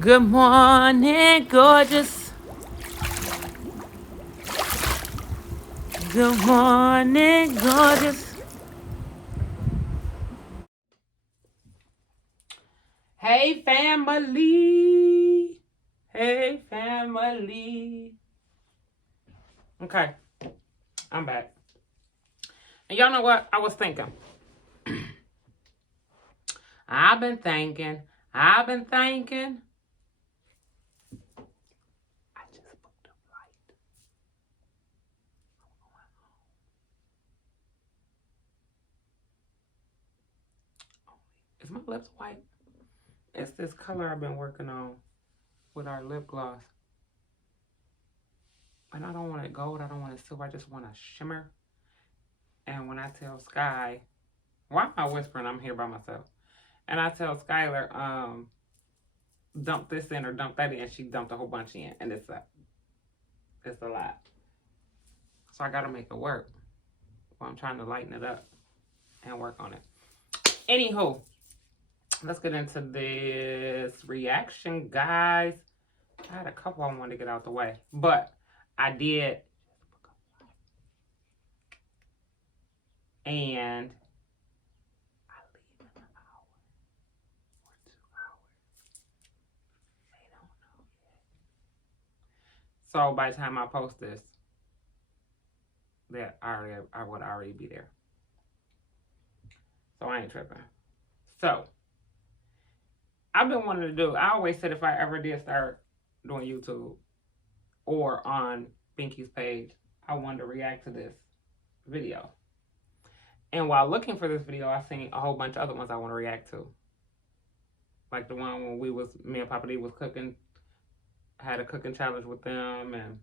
Good morning, gorgeous. Good morning, gorgeous. Hey, family. Hey, family. Okay, I'm back. And y'all know what? I was thinking. I've been thinking. I just booked a flight. Is my lips white? It's this color I've been working on with our lip gloss. And I don't want it gold. I don't want it silver. I just want a shimmer. And when I tell Sky, why am I whispering? I'm here by myself. And I tell Skylar, dump this in or dump that in. She dumped a whole bunch in. And it's a lot. So I got to make it work. Well, I'm trying to lighten it up and work on it. Anywho, let's get into this reaction, guys. I had a couple I wanted to get out the way, but I did. And I leave in an hour or 2 hours. They don't know yet. So by the time I post this, I would already be there. So I ain't tripping. So I've been wanting to do. I always said if I ever did start doing YouTube or on Binky's page, I wanted to react to this video. And while looking for this video, I seen a whole bunch of other ones I want to react to. Like the one when me and Papa D was cooking, had a cooking challenge with them and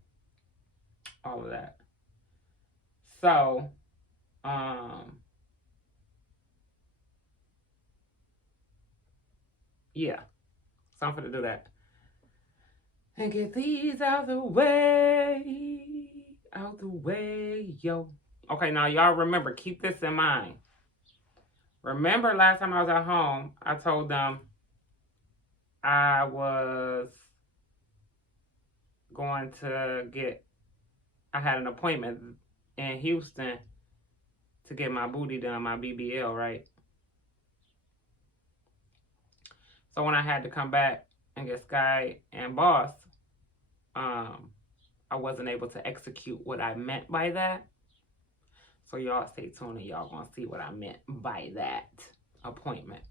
all of that. So, yeah. So I'm gonna do that. And get these out the way. Out the way, yo. Okay, now y'all remember, keep this in mind. Remember last time I was at home, I told them I was going to I had an appointment in Houston to get my booty done, my BBL, right? So when I had to come back and get Sky and Boss, I wasn't able to execute what I meant by that. So y'all stay tuned and y'all gonna see what I meant by that appointment.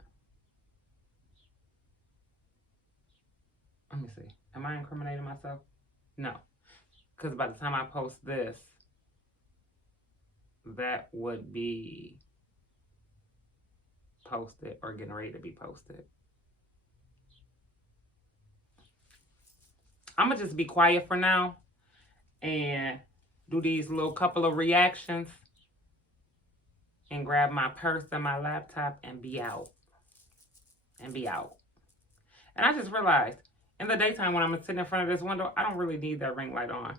Let me see. Am I incriminating myself? No. Because by the time I post this, that would be posted or getting ready to be posted. I'm going to just be quiet for now and do these little couple of reactions and grab my purse and my laptop and be out. And I just realized in the daytime when I'm sitting in front of this window, I don't really need that ring light on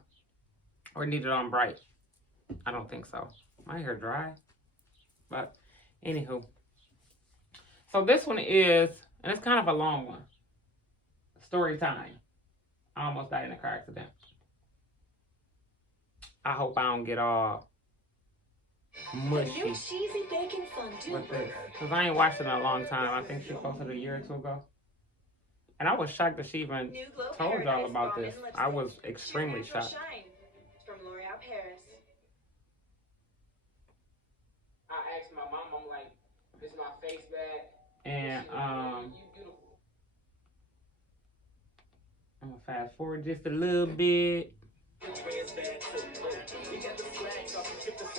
or need it on bright. I don't think so. My hair dry. But anywho. So this one is, and it's kind of a long one. Story time. I almost died in a car accident. I hope I don't get all mushy with this. Because I ain't watched it in a long time. I think she posted a year or 2 ago. And I was shocked that she even told y'all about this. I was extremely shocked. I asked my mom, I'm like, is my face bad? And I'm gonna fast forward just a little bit.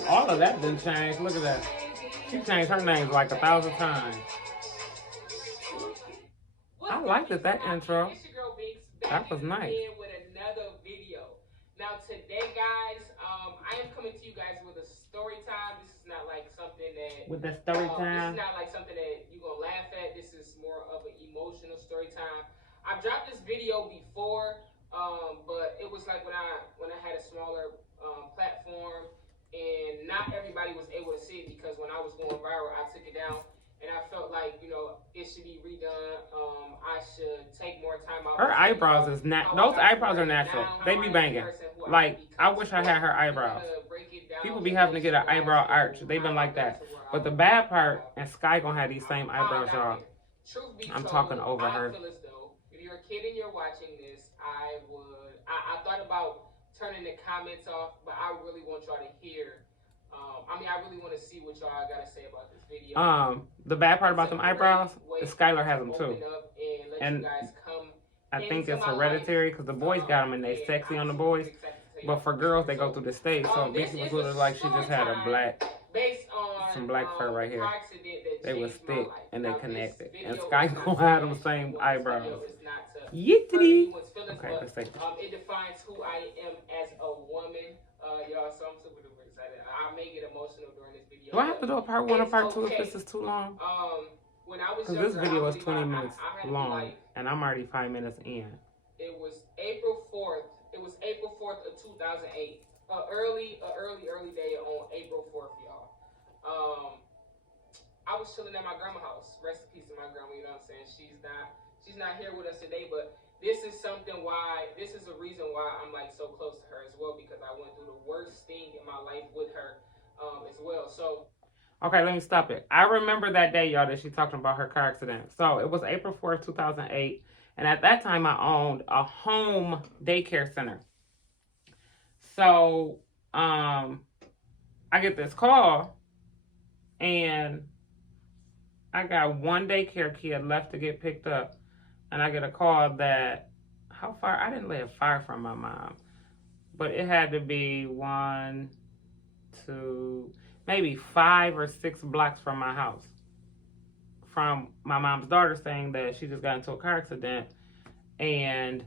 All of that didn't change. Look at that. She changed her name like 1,000 times. I liked it, that intro. That was nice. With another video. Now today, guys, I am coming to you guys with a story time. This is not like something that with the story time. This is not like something that you're gonna laugh at. This is more of an emotional story time. I've dropped this video before, but it was like when I had a smaller platform, and not everybody was able to see it because when I was going viral, I took it down. and I felt like, you know, it should be redone. I should take more time out Her to tell eyebrows y'all is how I those got to eyebrows where I are am natural. now, They how be I am the banging. person who I am Like I because wish of I had that. her We're eyebrows. gonna break it People down be and having let to get you an guys eyebrow arch. know They've been how I like got that. to where But I the am, bad part, and Sky gonna have these same how I eyebrows, got y'all. here. Truth be I'm talking told, over I her. feel as though if you're a kid and you're watching this, I thought about turning the comments off, but I really want y'all to hear. I really want to see what y'all got to say about this video. The bad part about them eyebrows is Skylar has them too, Open up and let you and guys come I think into it's my life. hereditary because the boys got them and they And sexy on I'm the super boys, duper excited to tell but y'all for some girls truth. they go through the state. So This Binky was is a looking like she story just had a time black, based on some black fur right the here. car accident that They was changed my thick life. and they Now, this connected. And video Sky is not gonna to have them bash same anyone. This video eyebrows. is not to hurt Yittity. anyone's feelings, Okay, let's take but it defines who I am as a woman. Y'all, so I'm super duper excited. I may get emotional during this video. Do I have to do a part 1 or part 2 if this is too long? When I was Because younger, this video is I 20 minutes I had to be long, like, and I'm already 5 minutes in. it was April 4th. It was April 4th of 2008. Early day on April 4th, y'all. I was chilling at my grandma's house. Rest in peace to my grandma. You know what I'm saying? She's not here with us today, but this is a reason why I'm like so close to her as well, because I went through the worst thing in my life with her as well. So okay, let me stop it. I remember that day, y'all, that she talked about her car accident. So it was April 4th, 2008. And at that time, I owned a home daycare center. So I get this call, and I got one daycare kid left to get picked up. And I get a call that, how far? I didn't live far from my mom. But it had to be 1, 2, maybe 5 or 6 blocks from my house. From my mom's daughter saying that she just got into a car accident, and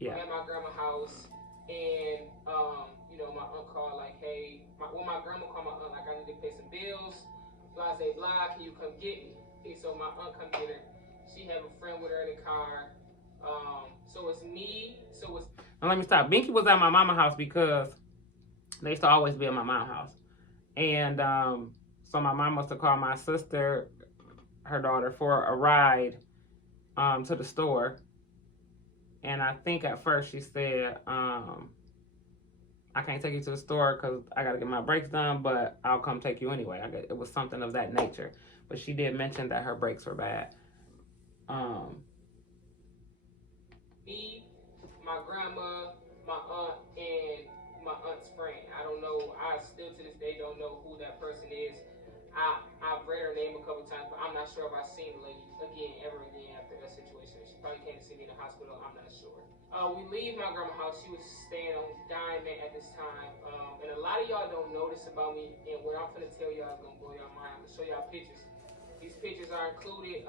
I'm at my grandma's house, and you know, my aunt called like, hey, my grandma called my aunt like, I need to pay some bills, blah blah blah, can you come get me? Okay, so my aunt come get her. She have a friend with her in the car. So it's me. Now let me stop. Binky was at my mama's house because they used to always be at my mom's house, and so my mom must have called my sister, her daughter, for a ride to the store. And I think at first she said, I can't take you to the store because I got to get my brakes done, but I'll come take you anyway. It was something of that nature. But she did mention that her brakes were bad. Me, my grandma, my aunt, and my aunt's friend. I don't know. I still to this day don't know who that person is. I've read her name a couple times, but I'm not sure if I've seen the lady ever again after that situation. She probably came to see me in the hospital. I'm not sure. We leave my grandma's house. She was staying on Diamond at this time, and a lot of y'all don't know this about me. And what I'm gonna tell y'all is gonna blow y'all mind. I'm gonna show y'all pictures. These pictures are included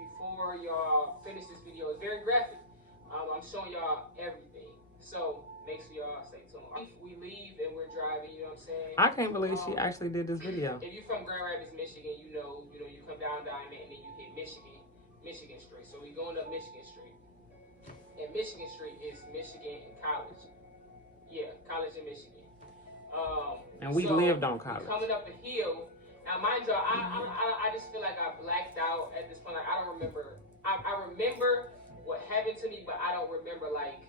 before y'all finish this video. It's very graphic. I'm showing y'all everything. So make sure y'all stay tuned. We leave and we're driving, you know what I'm saying? I can't believe she actually did this video. If you're from Grand Rapids, Michigan, you know, you come down Diamond and then you hit Michigan Street. So we going up Michigan Street. And Michigan Street is Michigan and College. Yeah, College in Michigan. And we lived on College. Coming up the hill. Now, mind you, I just feel like I blacked out at this point. Like, I don't remember. I remember what happened to me, but I don't remember, like,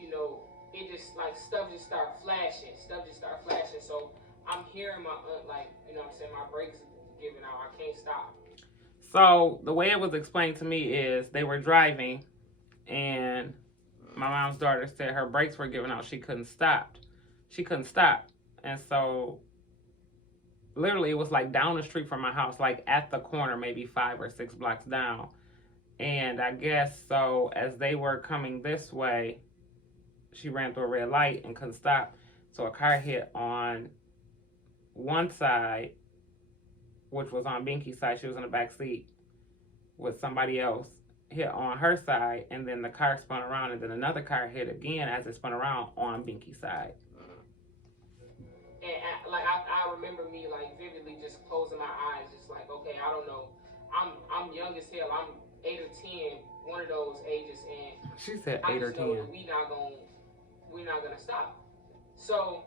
you know, it just, like, stuff just started flashing. So I'm hearing my aunt, like, you know what I'm saying, my brakes giving out. I can't stop. So the way it was explained to me is they were driving, and my mom's daughter said her brakes were giving out. She couldn't stop. And so literally it was like down the street from my house, like at the corner, maybe 5 or 6 blocks down. And I guess so as they were coming this way, she ran through a red light and couldn't stop. So a car hit on one side, which was on Binky's side. She was in the back seat with somebody else, hit on her side, and then the car spun around, and then another car hit again as it spun around on Binky's side. And I remember me like vividly just closing my eyes, just like, okay, I don't know. I'm young as hell. I'm 8 or 10, one of those ages, and she said 8 or 10. We're not gonna stop. So,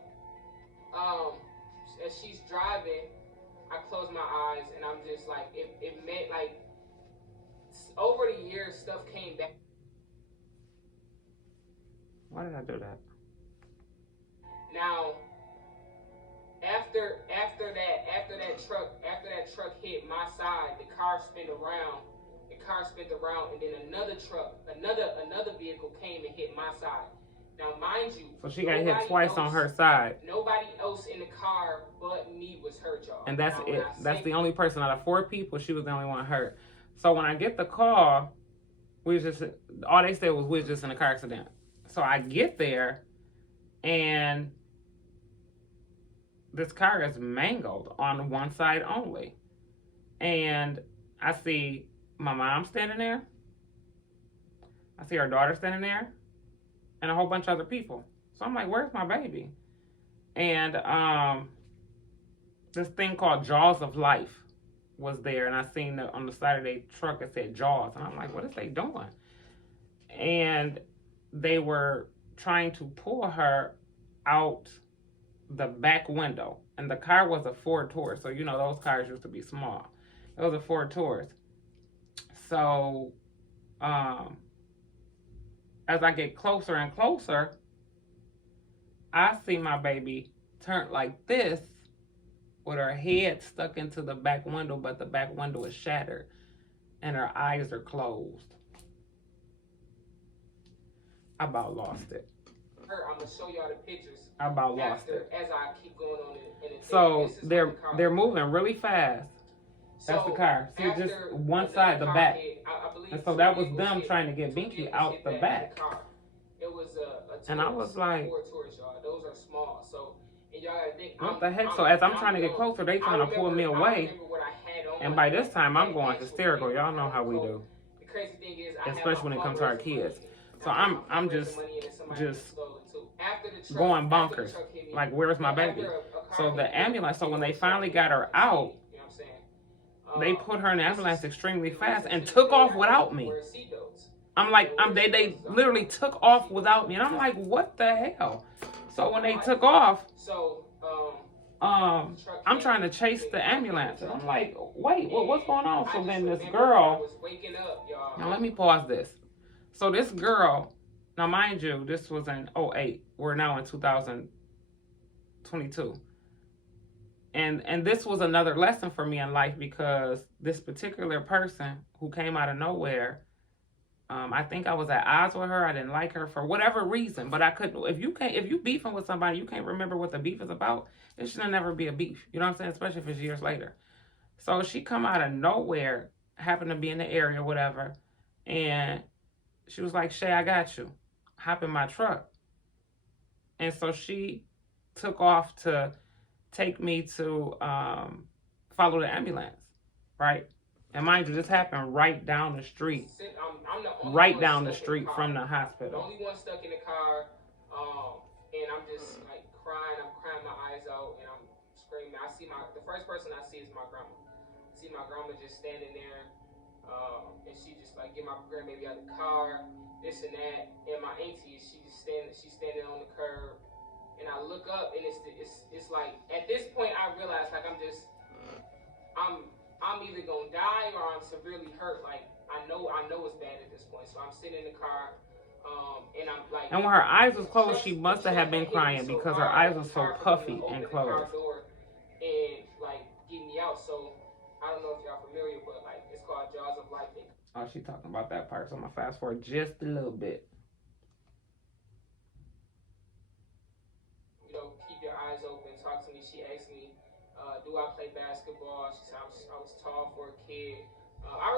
as she's driving, I close my eyes and I'm just like, it meant like over the years stuff came back. Why did I do that? Now after that truck hit my side, the car spun around. The car spun around, and then another vehicle came and hit my side. Now, mind you, so she got hit twice on her side. Nobody else in the car but me was hurt, y'all. And that's now, it. That's the only person out of 4 people. She was the only one hurt. So when I get the call, all they said was we was just in a car accident. So I get there, and this car is mangled on one side only. And I see my mom standing there. I see her daughter standing there. And a whole bunch of other people. So I'm like, where's my baby? And this thing called Jaws of Life was there. And I seen that on the side of their truck it said Jaws. And I'm like, what is they doing? And they were trying to pull her out the back window. And the car was a Ford Taurus. So, you know, those cars used to be small. It was a Ford Taurus. So, as I get closer and closer, I see my baby turn like this with her head stuck into the back window, but the back window is shattered and her eyes are closed. I about lost it. I'm gonna show y'all the pictures. I about lost it. As I keep going on in the so they're moving really fast. That's the car. See, just one side, the back. And so that was them trying to get Binky out the back. It was a and I was like, those are small. So, and y'all gotta think, what the heck? So as I'm trying to get closer, they trying to pull me away. And by this time, I'm going hysterical. Y'all know how we do. The crazy thing is, especially when it comes to our kids. So I'm just going bonkers. Like, where's my baby? So the ambulance. So when they finally got her out, they put her in the ambulance extremely fast and took off without me. I'm like, they literally took off without me. And I'm like, what the hell? So when they took off, I'm trying to chase the ambulance. And I'm like, wait, what's going on? So then this girl, now let me pause this. So this girl, now mind you, this was in 2008. We're now in 2022. And this was another lesson for me in life, because this particular person who came out of nowhere, I think I was at odds with her. I didn't like her for whatever reason, but I couldn't. If you beefing with somebody, you can't remember what the beef is about. It should never be a beef. You know what I'm saying? Especially if it's years later. So she come out of nowhere, happened to be in the area, whatever, and she was like, "Shay, I got you. Hop in my truck." And so she took off to take me to follow the ambulance, right? And mind you, this happened right down the street. Right down the street from the hospital. The only one stuck in the car, and I'm just like crying. I'm crying my eyes out, and I'm screaming. The first person I see is my grandma. I see my grandma just standing there, and she just like, get my grandbaby out of the car, this and that. And my auntie, she's standing on the curb. And I look up, and it's like, at this point I realize, like, I'm either gonna die or I'm severely hurt. Like, I know it's bad at this point. So I'm sitting in the car, and I'm like, and when her eyes was closed, she must have been crying because her eyes were so puffy and closed. And like, get me out. So I don't know if y'all familiar, but like, it's called Jaws of Life. Oh, she talking about that part. So I'm gonna fast forward just a little bit. Keep your eyes open. Talk to me. She asked me, do I play basketball? She said I was tall for a kid.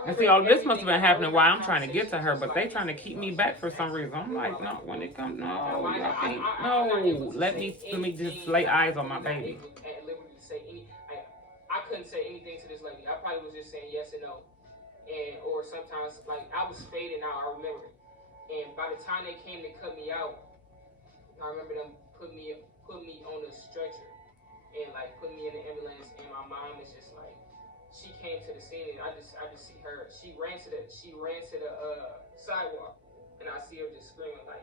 And see, all this must have been happening while I'm trying to get to her, but they trying to keep me back for some reason. I'm like, no, when it comes, no, y'all can't, no, let me just lay eyes on my baby. I couldn't say anything to this lady. I probably was just saying yes and no, or sometimes like I was fading out. I remember it, and by the time they came to cut me out, I remember them put me on a stretcher and like put me in the ambulance, and my mom is just like, she came to the scene, and I just see her. She ran to the sidewalk, and I see her just screaming like,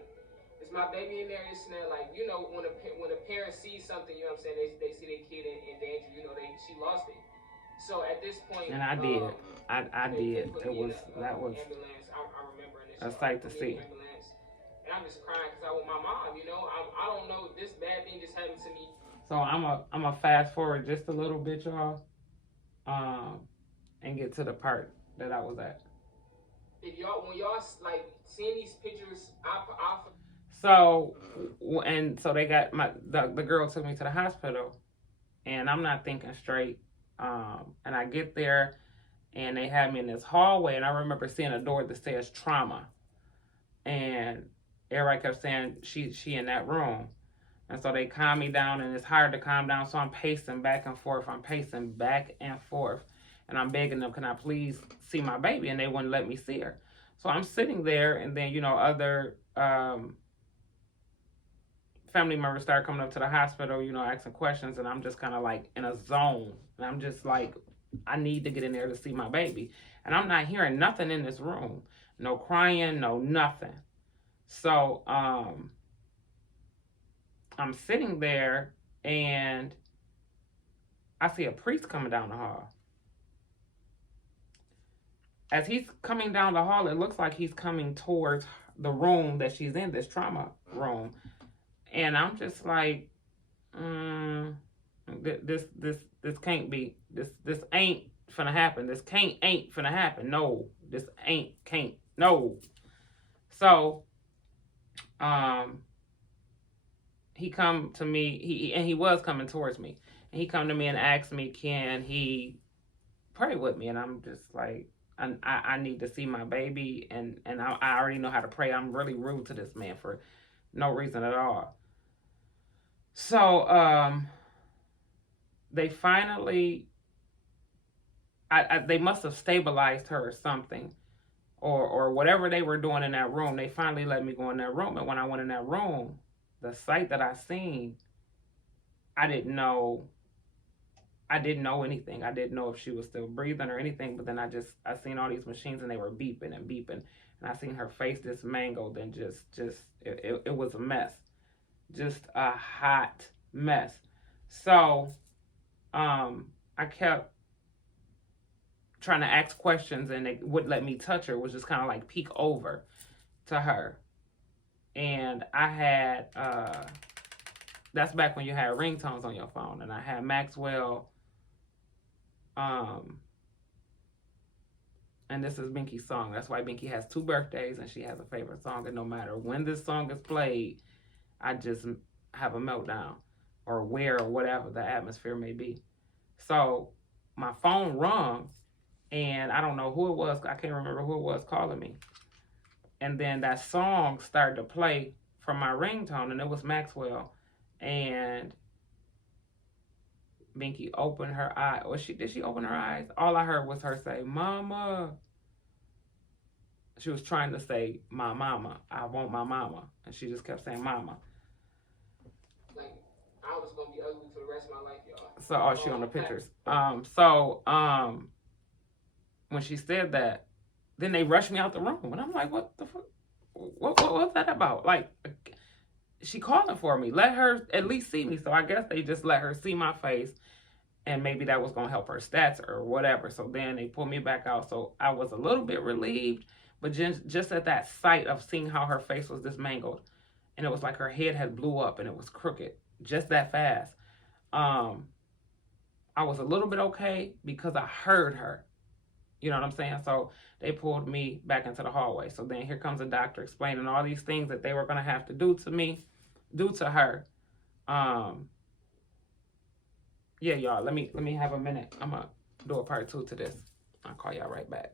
"Is my baby in there?" This and that. Like, when a parent sees something, you know what I'm saying? They see their kid in danger. She lost it. So at this point, And I did. I they did. put It me in was, a that was ambulance. I remember in this. a sight to Put me in see. the ambulance, and I'm just crying because I want my mom. You know, I don't know, this bad thing just happened to me. So I'm a fast forward just a little bit, y'all, um, and get to the part that I was at. If y'all, when y'all like seeing these pictures, So and so they got the girl took me to the hospital, and I'm not thinking straight. And I get there, and they had me in this hallway, and I remember seeing a door that says trauma, and everybody kept saying she in that room. And so they calm me down, and it's hard to calm down. So I'm pacing back and forth. I'm pacing back and forth. And I'm begging them, can I please see my baby? And they wouldn't let me see her. So I'm sitting there, and then, other family members start coming up to the hospital, asking questions. And I'm just kind of like in a zone. And I'm just like, I need to get in there to see my baby. And I'm not hearing nothing in this room. No crying, no nothing. So, I'm sitting there, and I see a priest coming down the hall. As he's coming down the hall, it looks like he's coming towards the room that she's in, this trauma room. And I'm just like, this can't be. This ain't finna happen. This ain't finna happen. No, this can't. No. So, he come to me. He was coming towards me. And he come to me and asked me, can he pray with me? And I'm just like, I need to see my baby, and I already know how to pray. I'm really rude to this man for no reason at all. So they finally, they must have stabilized her or something, or whatever they were doing in that room. They finally let me go in that room, and when I went in that room, the sight that I seen, I didn't know anything. I didn't know if she was still breathing or anything. But then I seen all these machines, and they were beeping and beeping, and I seen her face just mangled, and it was a mess, just a hot mess. So I kept trying to ask questions, and they wouldn't let me touch her. It was just kind of like peek over to her, and I had that's back when you had ringtones on your phone, and I had Maxwell. And this is Binky's song. That's why Binky has 2 birthdays, and she has a favorite song. And no matter when this song is played, I just have a meltdown, or where, or whatever the atmosphere may be. So my phone rung, and I don't know who it was. I can't remember who it was calling me. And then that song started to play from my ringtone, and it was Maxwell. And Binky opened her eye. Or did she open her eyes? All I heard was her say, "Mama." She was trying to say, "My mama. I want my mama." And she just kept saying, "Mama." Like, I was gonna be ugly for the rest of my life, y'all. So, she on the pictures. When she said that, then they rushed me out the room, and I'm like, "What the fuck? What was that about?" Like, she calling for me. Let her at least see me. So I guess they just let her see my face, and maybe that was gonna help her stats or whatever. So then they pulled me back out. So I was a little bit relieved, but just at that sight of seeing how her face was this mangled, and it was like her head had blew up and it was crooked, just that fast. I was a little bit okay because I heard her. You know what I'm saying? So they pulled me back into the hallway. So then here comes a doctor explaining all these things that they were gonna have to do to her. Yeah, y'all. Let me have a minute. I'm gonna do a part 2 to this. I'll call y'all right back.